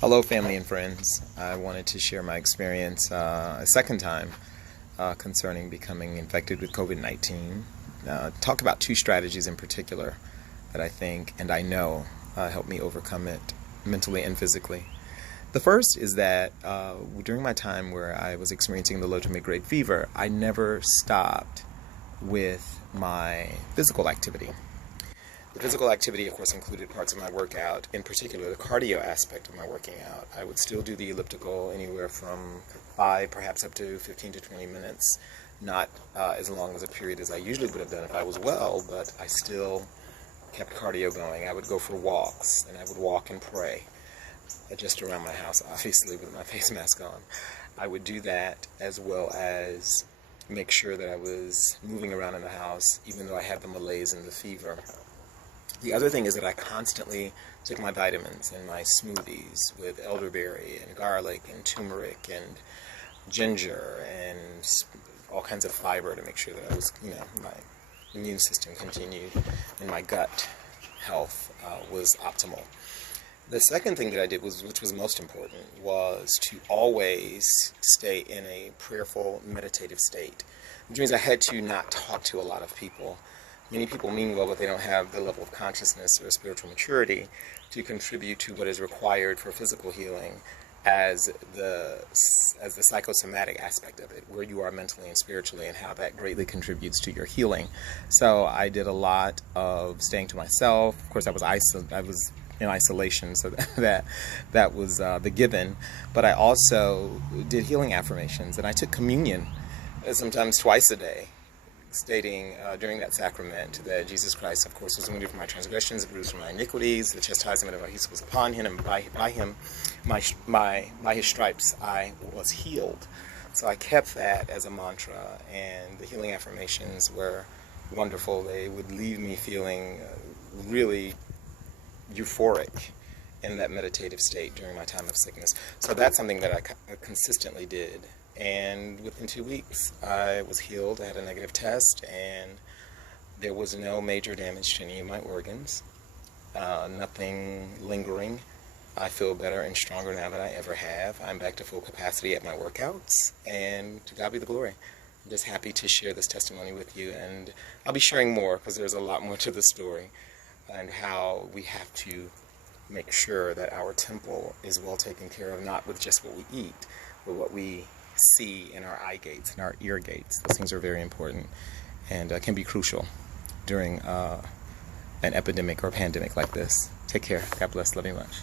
Hello, family and friends. I wanted to share my experience a second time concerning becoming infected with COVID-19. Talk about two strategies in particular that I think and I know helped me overcome it mentally and physically. The first is that during my time where I was experiencing the low to mid-grade fever, I never stopped with my physical activity. The physical activity, of course, included parts of my workout, in particular the cardio aspect of my working out. I would still do the elliptical anywhere from 5, perhaps up to 15 to 20 minutes, not as long as a period as I usually would have done if I was well, but I still kept cardio going. I would go for walks, and I would walk and pray, just around my house, obviously, with my face mask on. I would do that as well as make sure that I was moving around in the house, even though I had the malaise and the fever. The other thing is that I constantly took my vitamins and my smoothies with elderberry and garlic and turmeric and ginger and all kinds of fiber to make sure that I was, my immune system continued and my gut health was optimal. The second thing that I did, which was most important, was to always stay in a prayerful, meditative state, which means I had to not talk to a lot of people. Many people mean well, but they don't have the level of consciousness or spiritual maturity to contribute to what is required for physical healing as the psychosomatic aspect of it, where you are mentally and spiritually, and how that greatly contributes to your healing. So I did a lot of staying to myself. Of course, I was in isolation, so that was the given. But I also did healing affirmations, and I took communion sometimes twice a day, stating during that sacrament that Jesus Christ, of course, was wounded for my transgressions, bruised for my iniquities, the chastisement of my peace was upon him, and by his stripes I was healed. So I kept that as a mantra, and the healing affirmations were wonderful. They would leave me feeling really euphoric in that meditative state during my time of sickness. So that's something that I consistently did. And within 2 weeks, I was healed. I had a negative test, and there was no major damage to any of my organs, nothing lingering. I feel better and stronger now than I ever have. I'm back to full capacity at my workouts, and to God be the glory. I'm just happy to share this testimony with you, and I'll be sharing more because there's a lot more to the story, and how we have to make sure that our temple is well taken care of, not with just what we eat, but what we see in our eye gates and our ear gates. Those things are very important and can be crucial during an epidemic or pandemic like this. Take care. God bless. Love you much.